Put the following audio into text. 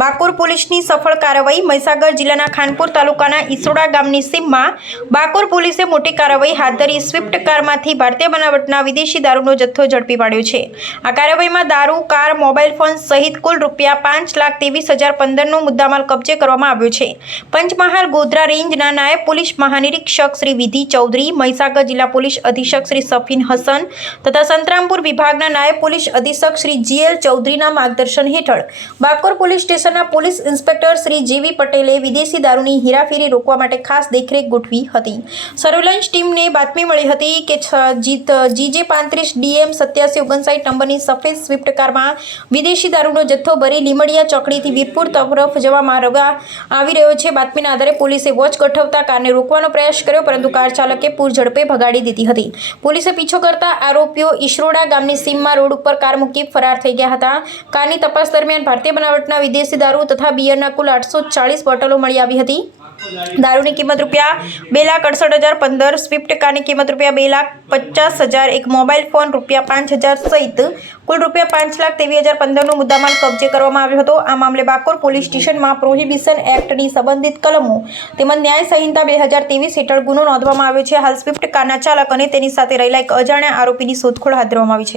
બાકોર પોલીસની સફળ કાર્યવાહી। મહીસાગર જિલ્લાના ખાનપુર તાલુકાના ઈસરોડા ગામની સીમમાં બાકોર પોલીસે મોટી કાર્યવાહી હાથ ધરી સ્વિફ્ટ કારમાંથી ભારતીય બનાવટના વિદેશી દારૂનો જથ્થો ઝડપી પાડ્યો છે। આ કાર્યવાહીમાં દારૂ, કાર, મોબાઈલ ફોન સહિત કુલ ₹5,23,015નો મુદ્દામાલ કબજે કરવામાં આવ્યો છે। પંચમહાલ ગોધરા રેન્જના નાયબ પોલીસ મહાનિરીક્ષક શ્રી વિધિ ચૌધરી, મહીસાગર જિલ્લા પોલીસ અધિક્ષક શ્રી સફીન હસન તથા સંતરામપુર વિભાગના નાયબ પોલીસ અધિક્ષક શ્રી જીએલ ચૌધરીના માર્ગદર્શન હેઠળ બાકોર પોલીસ સ્ટેશનના પોલીસ ઇન્સ્પેક્ટર શ્રી જીવી પટેલે વિદેશી દારૂની હેરાફેરી રોકવા માટે ખાસ દેખરેખ ગોઠવી હતી। સર્વેલન્સ ટીમને બાતમી મળી હતી કે GJ 35 DM 8759 નંબરની સફેદ સ્વિફ્ટ કારમાં વિદેશી દારૂનો જથ્થો ભરી લીમડિયા ચોકડીથી વીરપુર તરફ જવામાં આવી રહ્યો છે। બાતમીના આધારે પોલીસે વોચ ગોઠવતા કારને રોકવાનો પ્રયાસ કર્યો, પરંતુ કાર ચાલકે પૂર ઝડપે ભગાડી દીધી હતી। પોલીસે પીછો કરતા આરોપીઓ ઈસરોડા ગામની સીમમાં રોડ ઉપર કાર મૂકી ફરાર થઈ ગયા હતા। કારની તપાસ દરમિયાન ભારતીય બનાવટના વિદેશી દારૂ તથા બિયરના કુલ 840 બોટલો મળી આવી હતી। દારૂની કિંમત ₹2,68,015, સ્વિફ્ટ કારની કિંમત ₹2,50,000, એક મોબાઈલ ફોન ₹5,000 સહિત કુલ ₹5,23,015નો મુદ્દામાલ કબજે કરવામાં આવ્યો હતો। આ મામલે બાકોર પોલીસ સ્ટેશનમાં પ્રોહિબિશન એક્ટની સંબંધિત કલમો તેમજ ન્યાય સંહિતા 2023 હેઠળ ગુનો નોંધવામાં આવ્યો છે। હાલ સ્વિફ્ટ કારના ચાલક અને તેની સાથે રહેલા એક અજાણ્યા આરોપીની શોધખોળ હાથ ધરવામાં આવી છે।